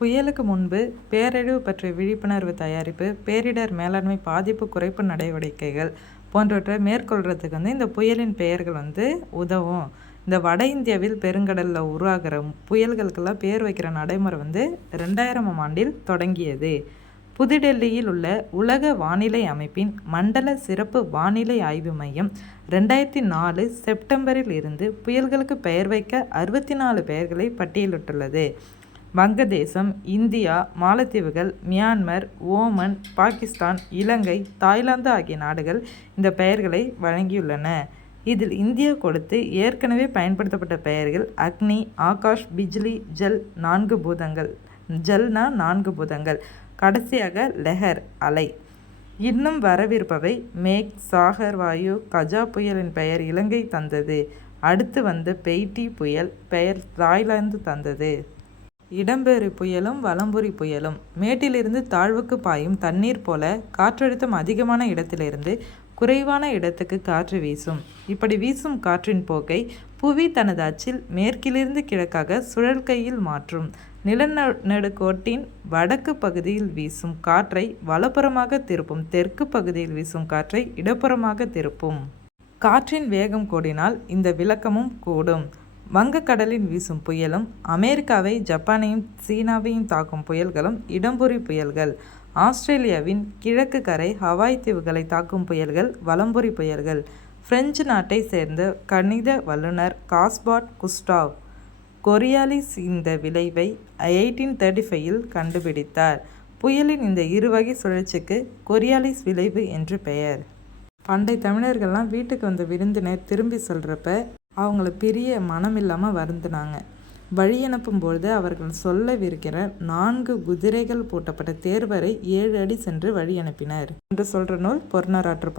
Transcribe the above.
புயலுக்கு முன்பு பேரழிவு பற்றிய விழிப்புணர்வு தயாரிப்பு பேரிடர் மேலாண்மை பாதிப்பு குறைப்பு நடவடிக்கைகள் போன்றவற்றை மேற்கொள்கிறதுக்கு வந்து இந்த புயலின் பெயர்கள் வந்து உதவும். இந்த வட இந்தியாவில் பெருங்கடலில் உருவாகிற புயல்களுக்கெல்லாம் பேர் வைக்கிற நடைமுறை வந்து ரெண்டாயிரமாம் ஆண்டில் தொடங்கியது. புதுடெல்லியில் உள்ள உலக வானிலை அமைப்பின் மண்டல சிறப்பு வானிலை ஆய்வு மையம் ரெண்டாயிரத்தி நாலு செப்டம்பரில் இருந்து புயல்களுக்கு பெயர் வைக்க அறுபத்தி நாலு பெயர்களை பட்டியலிட்டுள்ளது. வங்கதேசம் இந்தியா மாலத்தீவுகள் Myanmar Oman Pakistan Ilangai Thailand ஆகிய நாடுகள் இந்த பெயர்களை வழங்கியுள்ளன. இதில் இந்தியா கொடுத்து ஏற்கனவே பயன்படுத்தப்பட்ட பெயர்கள் அக்னி ஆகாஷ் பிஜ்லி ஜல் நான்கு பூதங்கள். ஜல்னா நான்கு பூதங்கள். கடைசியாக லெஹர் அலை. இன்னும் வரவிருப்பவை மேக் சாகர் வாயு கஜா புயலின் பெயர் இலங்கை தந்தது. அடுத்து வந்த பெய்டி புயல் பெயர் தாய்லாந்து தந்தது. இடம்பெறு புயலும் வலம்புரி புயலும். மேட்டிலிருந்து தாழ்வுக்கு பாயும் தண்ணீர் போல காற்றழுத்தம் அதிகமான இடத்திலிருந்து குறைவான இடத்துக்கு காற்று வீசும். இப்படி வீசும் காற்றின் போக்கை புவி தனது அச்சில் மேற்கிலிருந்து கிழக்காக சுழல்கையில் மாற்றும். நிலநடுக்கோட்டின் வடக்கு பகுதியில் வீசும் காற்றை வலப்புறமாக திருப்பும். தெற்கு பகுதியில் வீசும் காற்றை இடப்புறமாக திருப்பும். காற்றின் வேகம் கூடினால் இந்த விளக்கமும் கூடும். வங்கக்கடலில் வீசும் புயலும் அமெரிக்காவை ஜப்பானையும் சீனாவையும் தாக்கும் புயல்களும் இடம்புரி புயல்கள். ஆஸ்திரேலியாவின் கிழக்கு கரை ஹவாய் தீவுகளை தாக்கும் புயல்கள் வலம்புரி புயல்கள். பிரெஞ்சு நாட்டை சேர்ந்த கணித வல்லுநர் காஸ்பாட் குஸ்டாவ் கொரியாலிஸ் இந்த விளைவை எயிட்டீன் தேர்ட்டி ஃபைவில் கண்டுபிடித்தார். புயலின் இந்த இருவகை சுழற்சிக்கு கொரியாலிஸ் விளைவு என்று பெயர். பண்டை தமிழர்கள்லாம் வீட்டுக்கு வந்த விருந்தினர் திரும்பி சொல்கிறப்ப அவங்கள பெரிய மனம் இல்லாமல் வருந்தினாங்க. வழி அனுப்பும்பொழுது அவர்கள் சொல்லவிருக்கிற நான்கு குதிரைகள் பூட்டப்பட்ட தேர்வரை ஏழு அடி சென்று வழி அனுப்பினர். என்று சொல்கிற நூல் பொருணராற்று